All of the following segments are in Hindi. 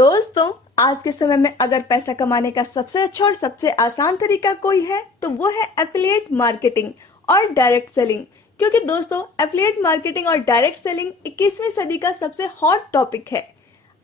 दोस्तों, आज के समय में अगर पैसा कमाने का सबसे अच्छा और सबसे आसान तरीका कोई है तो वो है एफिलिएट मार्केटिंग और डायरेक्ट सेलिंग। क्योंकि दोस्तों, एफिलिएट मार्केटिंग और डायरेक्ट सेलिंग 21वीं सदी का सबसे हॉट टॉपिक है।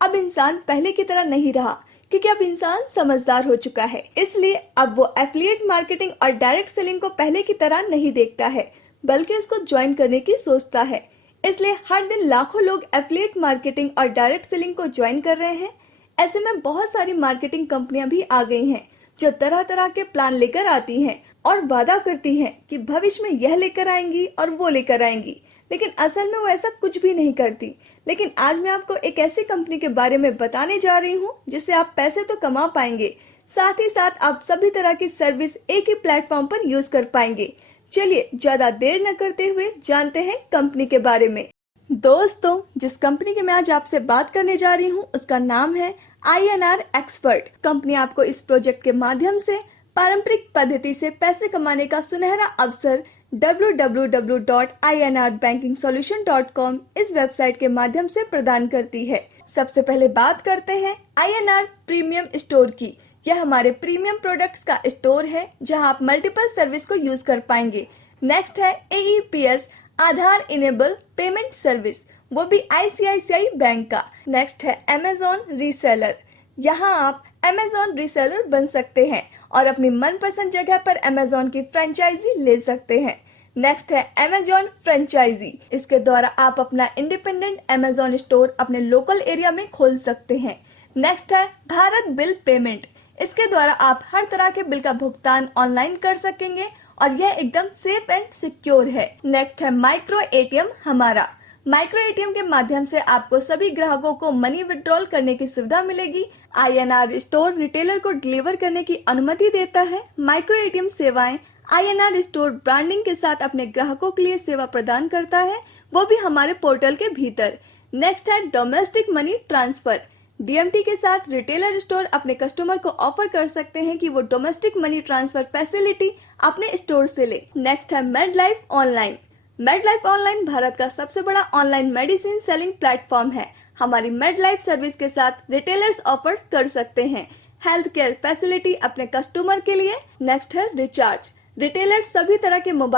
अब इंसान पहले की तरह नहीं रहा, क्योंकि अब इंसान समझदार हो चुका है। इसलिए अब वो एफिलिएट मार्केटिंग और डायरेक्ट सेलिंग को पहले की तरह नहीं देखता है, बल्कि उसको ज्वाइन करने की सोचता है। इसलिए हर दिन लाखों लोग एफिलिएट मार्केटिंग और डायरेक्ट सेलिंग को ज्वाइन कर रहे हैं। ऐसे में बहुत सारी मार्केटिंग कंपनियां भी आ गई हैं, जो तरह तरह के प्लान लेकर आती हैं और वादा करती हैं कि भविष्य में यह लेकर आएंगी और वो लेकर आएंगी, लेकिन असल में वो ऐसा कुछ भी नहीं करती। लेकिन आज मैं आपको एक ऐसी कंपनी के बारे में बताने जा रही हूँ जिससे आप पैसे तो कमा पाएंगे, साथ ही साथ आप सभी तरह की सर्विस एक ही प्लेटफॉर्म पर यूज कर पाएंगे। चलिए ज्यादा देर न करते हुए जानते हैं कंपनी के बारे में। दोस्तों, जिस कंपनी की मैं आज आपसे बात करने जा रही हूँ उसका नाम है INR एक्सपर्ट। कंपनी आपको इस प्रोजेक्ट के माध्यम से पारंपरिक पद्धति से पैसे कमाने का सुनहरा अवसर www.inrbankingsolution.com इस वेबसाइट के माध्यम से प्रदान करती है। सबसे पहले बात करते हैं INR प्रीमियम स्टोर की। यह हमारे प्रीमियम प्रोडक्ट्स का स्टोर है, जहां आप मल्टीपल सर्विस को यूज कर पाएंगे। नेक्स्ट है AEPS आधार इनेबल पेमेंट सर्विस, वो भी ICICI बैंक का। नेक्स्ट है Amazon रीसेलर। यहाँ आप Amazon रीसेलर बन सकते हैं और अपनी मनपसंद जगह पर Amazon की फ्रेंचाइजी ले सकते हैं। नेक्स्ट है Amazon फ्रेंचाइजी। इसके द्वारा आप अपना इंडिपेंडेंट Amazon स्टोर अपने लोकल एरिया में खोल सकते हैं। नेक्स्ट है भारत बिल पेमेंट। इसके द्वारा आप हर तरह के बिल का भुगतान ऑनलाइन कर सकेंगे और यह एकदम सेफ एंड सिक्योर है। नेक्स्ट है माइक्रो ATM हमारा। माइक्रो ATM के माध्यम से आपको सभी ग्राहकों को मनी विड्रॉल करने की सुविधा मिलेगी। INR स्टोर रिटेलर को डिलीवर करने की अनुमति देता है। माइक्रो ATM सेवाएं INR स्टोर ब्रांडिंग के साथ अपने ग्राहकों के लिए सेवा प्रदान करता है, वो भी हमारे पोर्टल के भीतर। नेक्स्ट है डोमेस्टिक मनी ट्रांसफर। DMT के साथ रिटेलर स्टोर अपने कस्टमर को ऑफर कर सकते हैं कि वो डोमेस्टिक मनी ट्रांसफर फैसिलिटी अपने स्टोर से ले। नेक्स्ट है Medlife online. Medlife online Bharat का सबसे बड़ा ऑनलाइन मेडिसिन सेलिंग प्लेटफॉर्म है। हमारी मेडलाइफ सर्विस के साथ रिटेलर्स ऑफर कर सकते हैं हेल्थ केयर फैसिलिटी अपने कस्टमर के लिए। नेक्स्ट है रिचार्ज। रिटेलर सभी तरह के मोबाइल